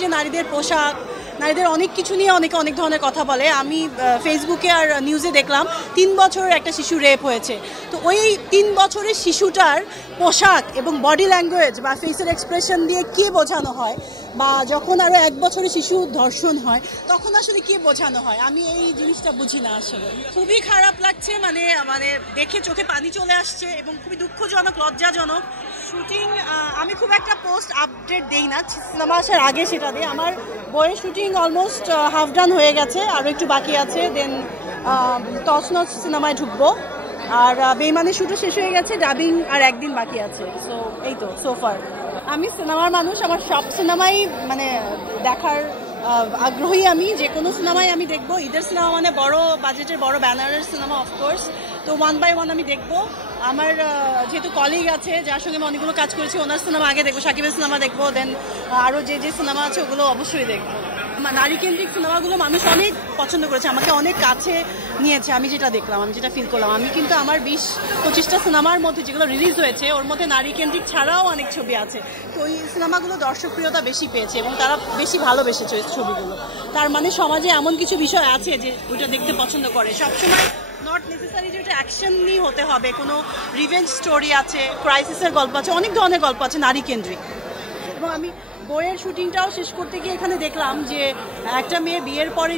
যে নারীদের পোশাক, নারীদের অনেক কিছু নিয়ে অনেক ধরনের কথা বলে। আমি ফেসবুকে আর নিউজে দেখলাম 3 বছরের একটা শিশু রেপ হয়েছে। তো ওই 3 বছরের শিশুটার পোশাক এবং বডি ল্যাঙ্গুয়েজ বা ফেসের এক্সপ্রেশন দিয়ে কে বোঝানো হয়, বা যখন আরও 1 বছরের শিশু ধর্ষণ হয় তখন আসলে কে বোঝানো হয়, আমি এই জিনিসটা বুঝি না আসলে। খুবই খারাপ লাগছে, মানে দেখে চোখে পানি চলে আসছে এবং খুবই দুঃখজনক, লজ্জাজনক। শুটিং আমি খুব একটা পোস্ট আপডেট দেই না, সিনেমা আসার আগে সেটা দিই। আমার বইয়ের শুটিং অলমোস্ট হাফ ডান হয়ে গেছে, আরও একটু বাকি আছে। দেন তছনছ সিনেমায় ঢুকবো, আর বেইমানের শুটও শেষ হয়ে গেছে, ডাবিং আর একদিন বাকি আছে। সো এই তো সোফার। আমি সিনেমার মানুষ, আমার সব সিনেমাই মানে দেখার আগ্রহী। আমি যে কোনো সিনেমাই আমি দেখবো। ঈদের সিনেমা মানে বড় বাজেটের বড় ব্যানারের সিনেমা অফকোর্স, তো 1 by 1 আমি দেখবো। আমার যেহেতু কলিগ আছে যার সঙ্গে আমি অনেকগুলো কাজ করেছি, ওনার সিনেমা আগে দেখবো, সাকিবের সিনেমা দেখবো, দেন আরও যে সিনেমা আছে ওগুলো অবশ্যই দেখবো। নারীকেন্দ্রিক সিনেমাগুলো মানুষ অনেক পছন্দ করেছে, আমাকে অনেক কাছে নিয়েছে। আমি যেটা দেখলাম, আমি যেটা ফিল করলাম, আমি কিন্তু আমার 20-25টা সিনেমার মধ্যে যেগুলো রিলিজ হয়েছে ওর মধ্যে নারীকেন্দ্রিক ছাড়াও অনেক ছবি আছে। তো ওই সিনেমাগুলো দর্শকপ্রিয়তা বেশি পেয়েছে এবং তারা বেশি ভালোবেসেছে ওই ছবিগুলো। তার মানে সমাজে এমন কিছু বিষয় আছে যে ওইটা দেখতে পছন্দ করে। সবসময় নট নেসেসারি যে ওটা অ্যাকশন নিয়ে হতে হবে, কোনো রিভেঞ্জ স্টোরি আছে, ক্রাইসিসের গল্প আছে, অনেক ধরনের গল্প আছে নারীকেন্দ্রিক। এবং আমি বইয়ের শুটিংটাও শেষ করতে গিয়ে এখানে দেখলাম যে একটা মেয়ে বিয়ের পরে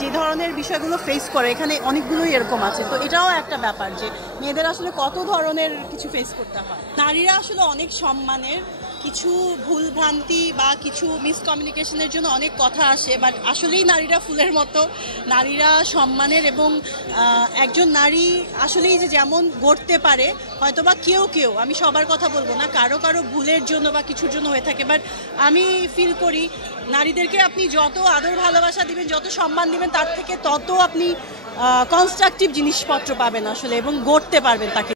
যে ধরনের বিষয়গুলো ফেস করে, এখানে অনেকগুলোই এরকম আছে। তো এটাও একটা ব্যাপার যে মেয়েদের আসলে কত ধরনের কিছু ফেস করতে হয়। নারীরা আসলে অনেক সম্মানের, কিছু ভুল ভ্রান্তি বা কিছু মিসকমিউনিকেশনের জন্য অনেক কথা আসে, বাট আসলেই নারীরা ফুলের মতো, নারীরা সম্মানের। এবং একজন নারী আসলেই যে যেমন গড়তে পারে, হয়তোবা কেউ আমি সবার কথা বলবো না, কারো ভুলের জন্য বা কিছুর জন্য হয়ে থাকে, বাট আমি ফিল করি নারীদেরকে আপনি যত আদর ভালোবাসা দিবেন, যত সম্মান দিবেন, তার থেকে তত আপনি কনস্ট্রাকটিভ জিনিসপত্র পাবেন আসলে, এবং গড়তে পারবেন তাকে।